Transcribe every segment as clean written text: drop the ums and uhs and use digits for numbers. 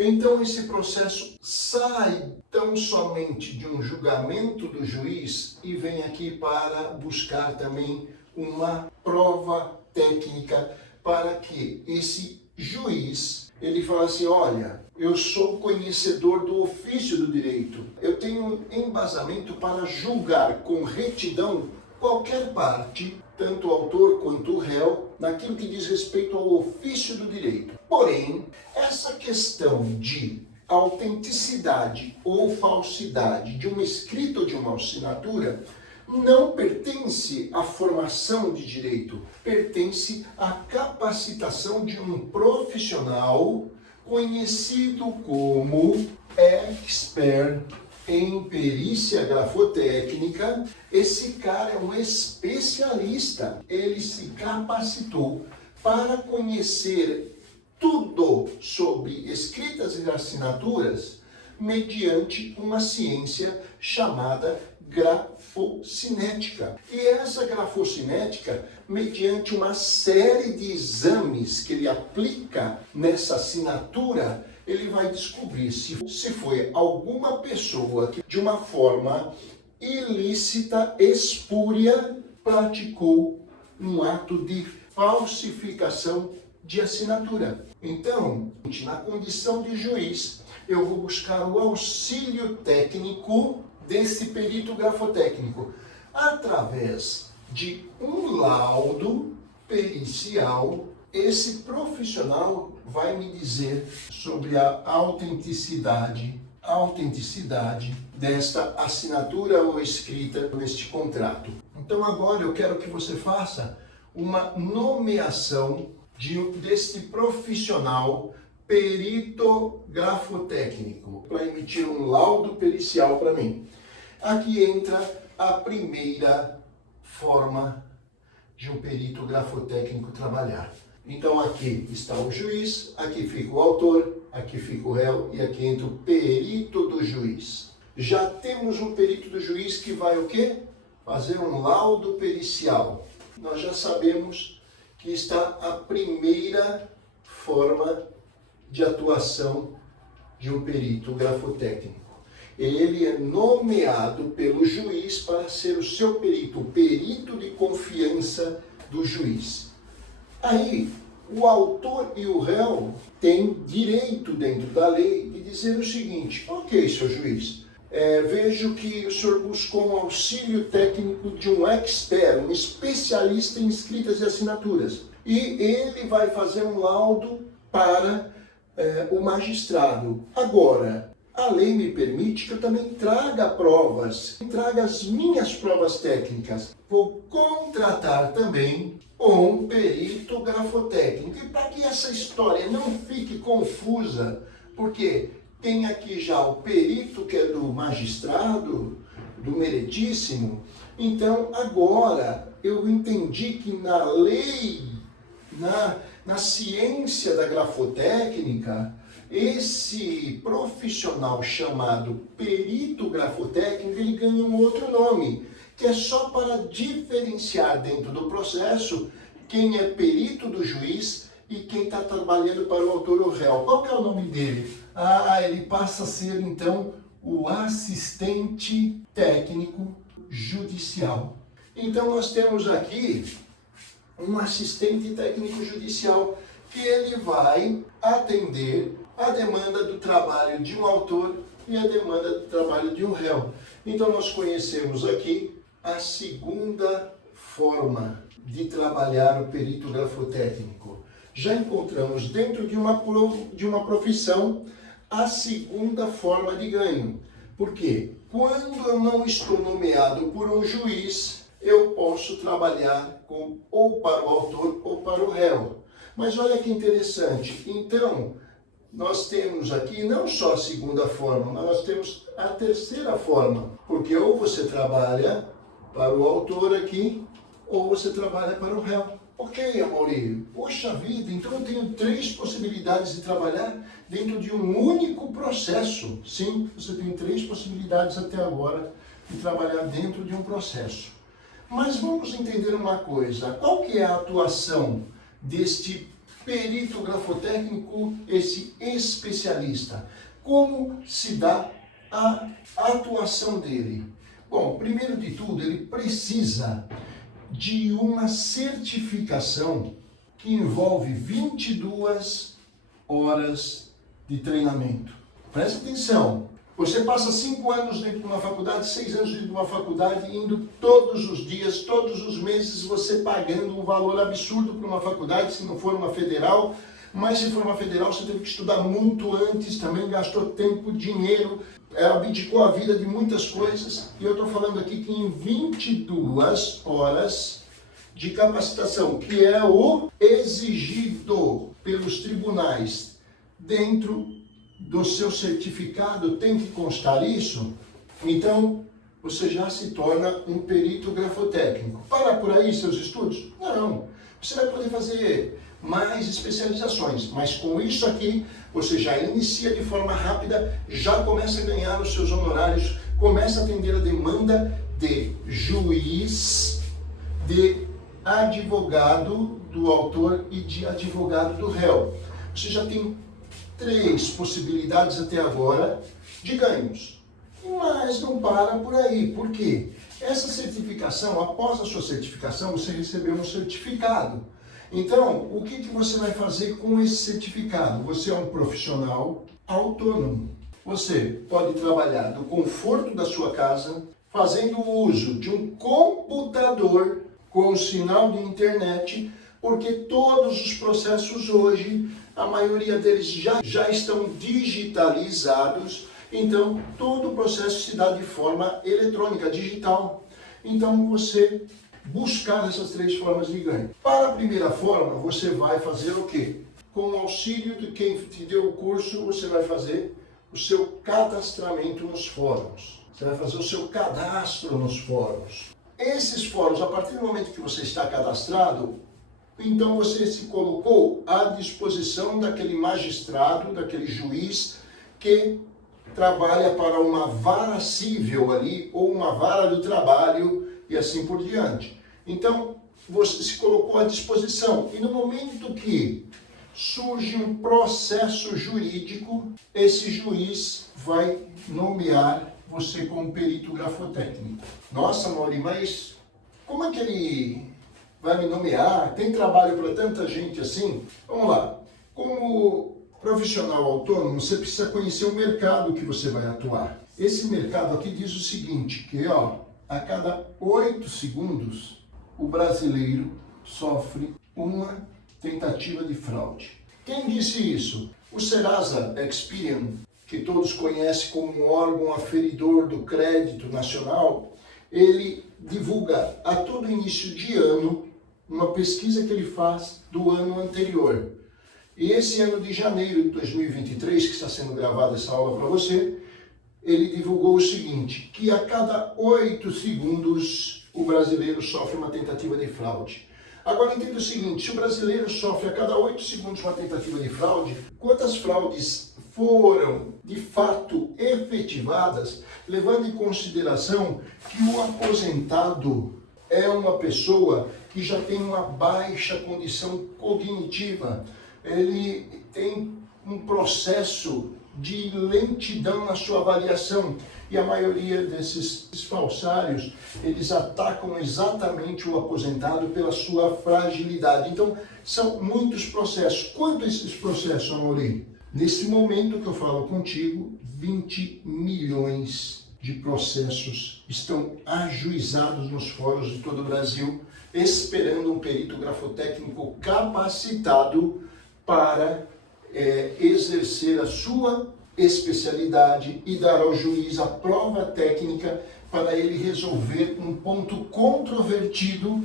Então esse processo sai tão somente de um julgamento do juiz e vem aqui para buscar também uma prova técnica para que esse juiz, ele fala assim, olha, eu sou conhecedor do ofício do direito, eu tenho embasamento para julgar com retidão qualquer parte, tanto o autor quanto o réu, naquilo que diz respeito ao ofício do direito. Porém, essa questão de autenticidade ou falsidade de uma escrita ou de uma assinatura não pertence à formação de direito, pertence à capacitação de um profissional conhecido como expert em perícia grafotécnica. Esse cara é um especialista, ele se capacitou para conhecer tudo sobre escritas e assinaturas mediante uma ciência chamada grafocinética. E essa grafocinética, mediante uma série de exames que ele aplica nessa assinatura, ele vai descobrir se foi alguma pessoa que, de uma forma ilícita, espúria, praticou um ato de falsificação de assinatura. Então, na condição de juiz, eu vou buscar o auxílio técnico desse perito grafotécnico através de um laudo pericial. Esse profissional vai me dizer sobre a autenticidade desta assinatura ou escrita neste contrato. Então agora eu quero que você faça uma nomeação deste profissional perito grafotécnico para emitir um laudo pericial para mim. Aqui entra a primeira forma de um perito grafotécnico trabalhar. Então aqui está o juiz, aqui fica o autor, aqui fica o réu e aqui entra o perito do juiz. Já temos um perito do juiz que vai o quê? Fazer um laudo pericial. Nós já sabemos que está a primeira forma de atuação de um perito grafotécnico. Ele é nomeado pelo juiz para ser o seu perito, o perito de confiança do juiz. Aí, o autor e o réu têm direito dentro da lei de dizer o seguinte: ok, seu juiz, vejo que o senhor buscou um auxílio técnico de um expert, um especialista em escritas e assinaturas. E ele vai fazer um laudo para o magistrado. Agora, a lei me permite que eu também traga provas, traga as minhas provas técnicas. Vou contratar também um perito grafotécnico. E para que essa história não fique confusa, porque tem aqui já o perito que é do magistrado, do meritíssimo. Então, agora, eu entendi que na lei, na ciência da grafotécnica, esse profissional chamado perito grafotécnico, ele ganha um outro nome, que é só para diferenciar dentro do processo quem é perito do juiz e quem está trabalhando para o autor ou réu. Qual que é o nome dele? Ele passa a ser, então, o assistente técnico judicial. Então, nós temos aqui um assistente técnico judicial que ele vai atender a demanda do trabalho de um autor e a demanda do trabalho de um réu. Então, nós conhecemos aqui a segunda forma de trabalhar o perito grafotécnico. Já encontramos dentro de uma profissão a segunda forma de ganho. Por quê? Quando eu não estou nomeado por um juiz, eu posso trabalhar ou para o autor ou para o réu. Mas olha que interessante. Então, nós temos aqui não só a segunda forma, mas nós temos a terceira forma. Porque ou você trabalha para o autor aqui, ou você trabalha para o réu. Ok, Amaury, poxa vida, então eu tenho 3 possibilidades de trabalhar dentro de um único processo. Sim, você tem 3 possibilidades até agora de trabalhar dentro de um processo. Mas vamos entender uma coisa, qual que é a atuação deste perito grafotécnico, esse especialista. Como se dá a atuação dele? Bom, primeiro de tudo, ele precisa de uma certificação que envolve 22 horas de treinamento. Preste atenção, você passa 5 anos dentro de uma faculdade, 6 anos dentro de uma faculdade, indo todos os dias, todos os meses, você pagando um valor absurdo para uma faculdade, se não for uma federal, mas se for uma federal, você teve que estudar muito antes, também gastou tempo, dinheiro, abdicou a vida de muitas coisas, e eu estou falando aqui que em 22 horas de capacitação, que é o exigido pelos tribunais dentro do seu certificado, tem que constar isso, então você já se torna um perito grafotécnico. Para por aí seus estudos? Não, você vai poder fazer mais especializações, mas com isso aqui você já inicia de forma rápida, já começa a ganhar os seus honorários, começa a atender a demanda de juiz, de advogado do autor e de advogado do réu. Você já tem 3 possibilidades até agora de ganhos, mas não para por aí. Por quê? Essa certificação, após a sua certificação, você recebeu um certificado. Então, o que você vai fazer com esse certificado? Você é um profissional autônomo. Você pode trabalhar do conforto da sua casa, fazendo uso de um computador com sinal de internet, porque todos os processos hoje, a maioria deles já estão digitalizados, então todo o processo se dá de forma eletrônica, digital. Então você buscar essas 3 formas de ganho. Para a primeira forma, você vai fazer o quê? Com o auxílio de quem te deu o curso, você vai fazer o seu cadastramento nos fóruns. Você vai fazer o seu cadastro nos fóruns. Esses fóruns, a partir do momento que você está cadastrado, então você se colocou à disposição daquele magistrado, daquele juiz que trabalha para uma vara civil ali, ou uma vara do trabalho e assim por diante. Então, você se colocou à disposição. E no momento que surge um processo jurídico, esse juiz vai nomear você como perito grafotécnico. Nossa, Mauri, mas como é que ele vai me nomear? Tem trabalho para tanta gente assim? Vamos lá. Como profissional autônomo, você precisa conhecer o mercado que você vai atuar. Esse mercado aqui diz o seguinte, que a cada 8 segundos, o brasileiro sofre uma tentativa de fraude. Quem disse isso? O Serasa Experian, que todos conhecem como um órgão aferidor do crédito nacional, ele divulga a todo início de ano uma pesquisa que ele faz do ano anterior. E esse ano de janeiro de 2023, que está sendo gravada essa aula para você, ele divulgou o seguinte, que a cada 8 segundos o brasileiro sofre uma tentativa de fraude. Agora entenda o seguinte, se o brasileiro sofre a cada 8 segundos uma tentativa de fraude, quantas fraudes foram de fato efetivadas, levando em consideração que o aposentado é uma pessoa que já tem uma baixa condição cognitiva, ele tem um processo de lentidão na sua avaliação e a maioria desses falsários, eles atacam exatamente o aposentado pela sua fragilidade. Então, são muitos processos. Quanto esses processos, Amorim? Nesse momento que eu falo contigo, 20 milhões de processos estão ajuizados nos fóruns de todo o Brasil, esperando um perito grafotécnico capacitado para exercer a sua especialidade e dar ao juiz a prova técnica para ele resolver um ponto controvertido,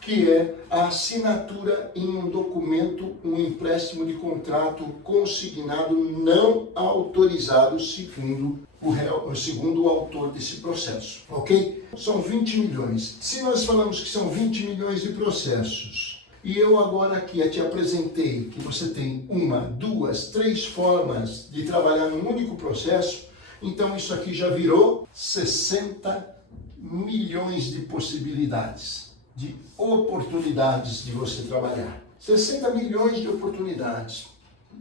que é a assinatura em um documento, um empréstimo de contrato consignado não autorizado segundo o autor desse processo, ok? São 20 milhões. Se nós falamos que são 20 milhões de processos, e eu agora aqui te apresentei que você tem 1, 2, 3 formas de trabalhar num único processo, então isso aqui já virou 60 milhões de possibilidades, de oportunidades de você trabalhar. 60 milhões de oportunidades.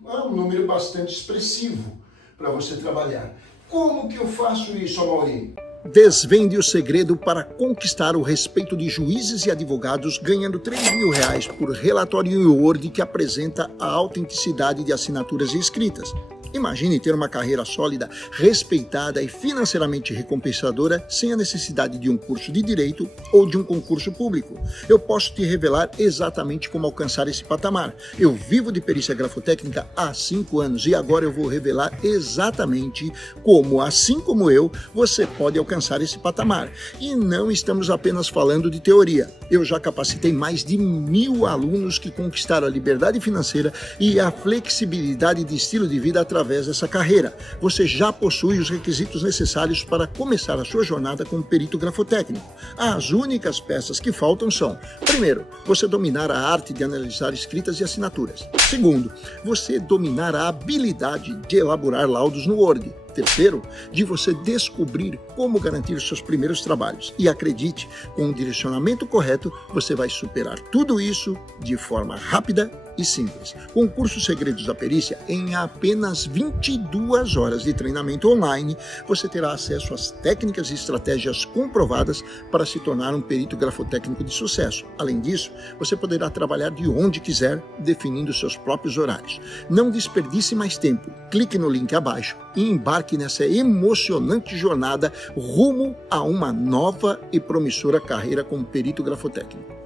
É um número bastante expressivo para você trabalhar. Como que eu faço isso, Amaury? Desvende o segredo para conquistar o respeito de juízes e advogados ganhando R$3.000 por relatório em Word que apresenta a autenticidade de assinaturas e escritas. Imagine ter uma carreira sólida, respeitada e financeiramente recompensadora sem a necessidade de um curso de direito ou de um concurso público. Eu posso te revelar exatamente como alcançar esse patamar. Eu vivo de perícia grafotécnica há 5 anos e agora eu vou revelar exatamente como, assim como eu, você pode alcançar esse patamar. E não estamos apenas falando de teoria. Eu já capacitei mais de 1.000 alunos que conquistaram a liberdade financeira e a flexibilidade de estilo de vida através dessa carreira. Você já possui os requisitos necessários para começar a sua jornada como perito grafotécnico. As únicas peças que faltam são: primeiro, você dominar a arte de analisar escritas e assinaturas. Segundo, você dominar a habilidade de elaborar laudos no Word. Terceiro, de você descobrir como garantir seus primeiros trabalhos. E acredite, com o direcionamento correto, você vai superar tudo isso de forma rápida e simples. Com o curso Segredos da Perícia, em apenas 22 horas de treinamento online, você terá acesso às técnicas e estratégias comprovadas para se tornar um perito grafotécnico de sucesso. Além disso, você poderá trabalhar de onde quiser, definindo seus próprios horários. Não desperdice mais tempo. Clique no link abaixo e embarque nessa emocionante jornada rumo a uma nova e promissora carreira como perito grafotécnico.